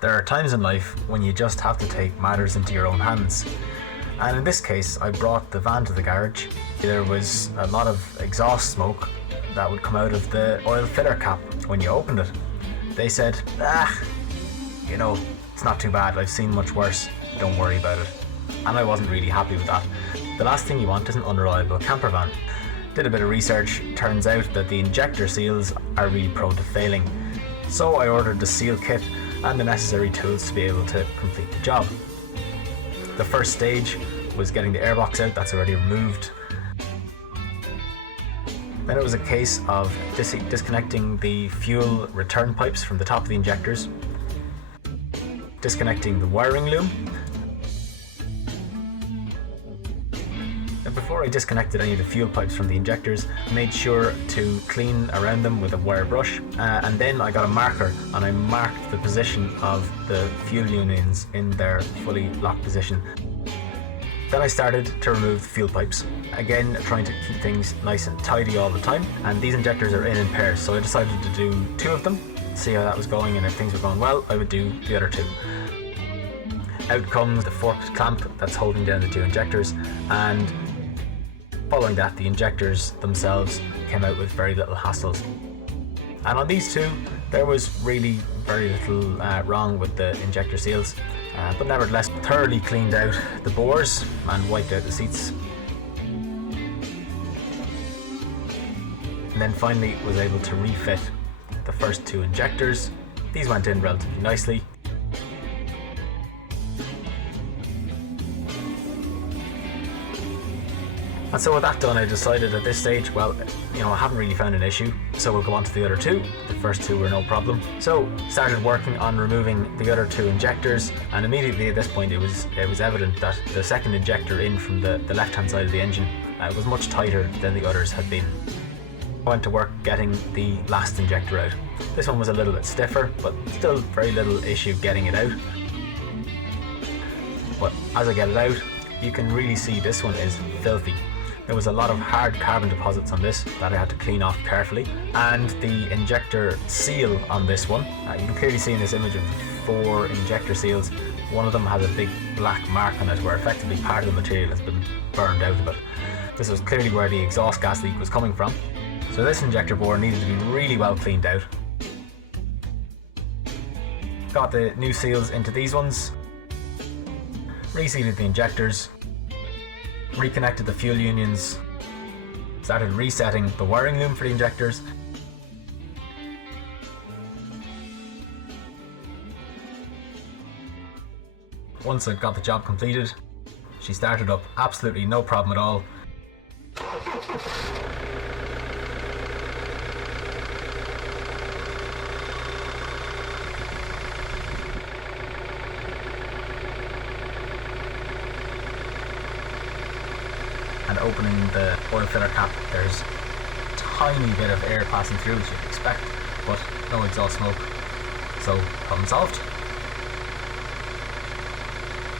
There are times in life when you just have to take matters into your own hands. And in this case, I brought the van to the garage. There was a lot of exhaust smoke that would come out of the oil filler cap when you opened it. They said, it's not too bad, I've seen much worse, don't worry about it. And I wasn't really happy with that. The last thing you want is an unreliable camper van. Did a bit of research, turns out that the injector seals are really prone to failing. So I ordered the seal kit and the necessary tools to be able to complete the job. The first stage was getting the airbox out, that's already removed. Then it was a case of disconnecting the fuel return pipes from the top of the injectors, disconnecting the wiring loom. And before I disconnected any of the fuel pipes from the injectors, I made sure to clean around them with a wire brush, and then I got a marker and I marked the position of the fuel unions in their fully locked position. Then I started to remove the fuel pipes, again trying to keep things nice and tidy all the time, and these injectors are in pairs, so I decided to do 2 of them, see how that was going, and if things were going well I would do the other 2. Out comes the forked clamp that's holding down the 2 injectors, and following that the injectors themselves came out with very little hassles. And on these 2 there was really very little wrong with the injector seals, but nevertheless thoroughly cleaned out the bores and wiped out the seats. And then finally was able to refit the first 2 injectors. These went in relatively nicely. And so with that done, I decided at this stage, well, I haven't really found an issue, so we'll go on to the other 2. The first 2 were no problem. So started working on removing the other 2 injectors, and immediately at this point it was evident that the second injector in from the left hand side of the engine was much tighter than the others had been. I went to work getting the last injector out. This one was a little bit stiffer, but still very little issue getting it out. But as I get it out, you can really see this one is filthy. There was a lot of hard carbon deposits on this that I had to clean off carefully, and the injector seal on this one, you can clearly see in this image of 4 injector seals, one of them has a big black mark on it where effectively part of the material has been burned out of it. This was clearly where the exhaust gas leak was coming from. So this injector bore needed to be really well cleaned out. Got the new seals into these ones, resealed the injectors, reconnected the fuel unions, started resetting the wiring loom for the injectors. Once I got the job completed, she started up absolutely no problem at all. And opening the oil filler cap, there's a tiny bit of air passing through as you'd expect, but no exhaust smoke, so problem solved.